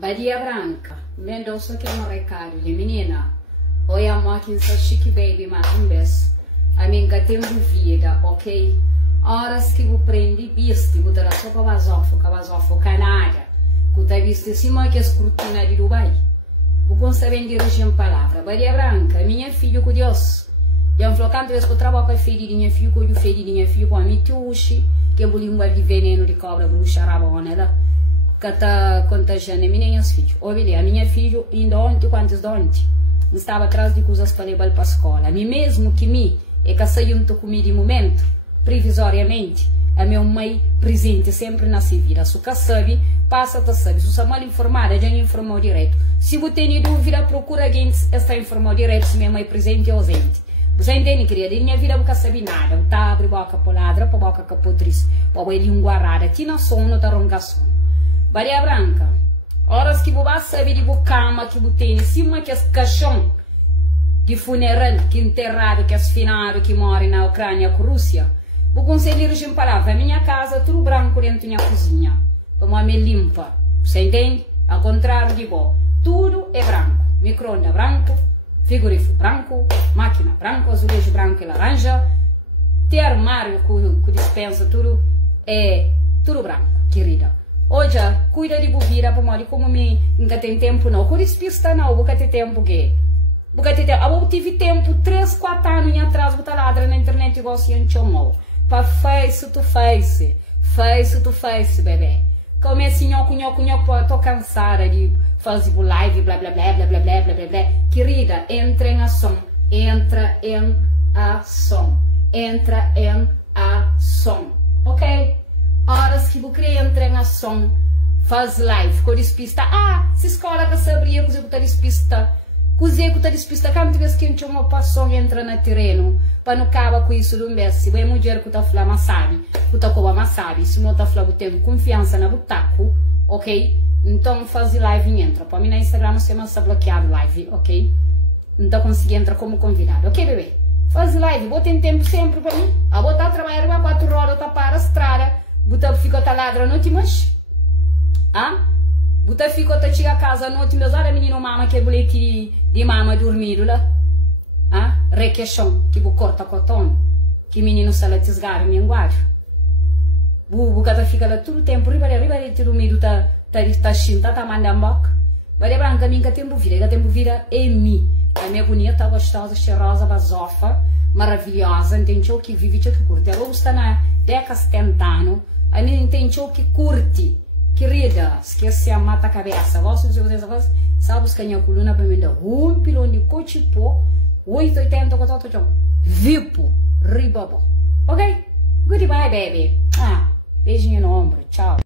Badia Branca, Mendonça que é recado de menina. Oi, amor, que sou chique baby, mas um beijo. A minha tempo vida, ok? Horas que vou prender bisti, vou dar só para vazofo canária. Que tá visto cima que as cortinas de Dubai. Vou conseguir dirigir uma palavra. Badia Branca, minha filha com Deus. Já falou quantas vezes que eu trabalho com a filha de minha filha, com o filho de minha filha, com a minha tuxi, que é língua de veneno de cobra, bruxa, rabona, né? Que está contagiando minhas filhas. Olha, a minha filha, ainda ontem, quantos de ontem, estava atrás de coisas para levar para a escola. A mim mesmo que é que saiu comigo de momento, provisoriamente, a minha mãe presente sempre na vida. Se você sabe, passa a saber. Se você é mal informada, já informou direto. Se você tem dúvida, procura alguém que está informado direto se minha mãe presente ou ausente. Você entende, querida? Minha vida nunca sabe nada. Eu tá abre boca para ladra, para boca para potriz, para língua rara. Tina sono, tá roncação. Badia Branca, horas que você sabe de cama que você tem em cima que as caixão de funeral, que enterrado, que as finado, que morre na Ucrânia com a Rússia. Vou conseguir dirigir uma palavra. A minha casa, tudo branco dentro da minha cozinha. Como a minha limpa. Você entende? Ao contrário de você. Tudo é branco. Micro-ondas branco, frigorífico branco, máquina branco, azulejo branco e laranja. Tem armário com dispensa, tudo é tudo branco, querida. Hoje, cuida de bovira, para morrer como nunca tem tempo não. Com despista não, nunca tem tempo que. Nunca tem tempo. Eu tive tempo 3, 4 anos atrás, botar ladra na internet igual se eu chamou. Para face to face, bebê. Como assim, nhoco, tô cansada de fazer live, blá, blá, blá, blá, blá, blá, blá, blá, blá. Querida, entra em ação, entra em ação, ok? Horas que você entra em ação, faz live, com despista. Se escola que sabia que você despista. Così que despista, quantas vezes que a gente passou entra no terreno, para não acabar com isso do mês. Se a mulher que está falando, mas sabe, que está com a sabe, se não está falando, tem confiança na butaco, ok? Então faz live e entra. Para mim no Instagram você não está bloqueado live, ok? Então consegui entrar como convidado, ok, bebê? Faz live, bota em tempo sempre para mim. A botar trabalhar 4 horas, tá para a estrada, bota fica a ladra noite, mas. Bota fica a chegar a casa noite, meus olha menino mama que é boletim de mama dormido lá. Requeixão, que corta cotão, que menino sala tisgar em linguagem. Bucata fica lá todo o tempo, riba de dormido, tá chinta, tá mandando boca. Badia Branca, minha tempo vida é mim. A minha bonita, gostosa, cheirosa, basofa, maravilhosa, entendeu? Que vive, que curte. Ela está na década 70 anos, a minha entendeu que curte. Querida, esquece a mata cabeça. Gosto de vocês agora. Sabe buscar minha coluna para me dar um pilão de cochipo, 880, vipo, ribobo. Ok? Goodbye, baby. Beijinho no ombro. Tchau.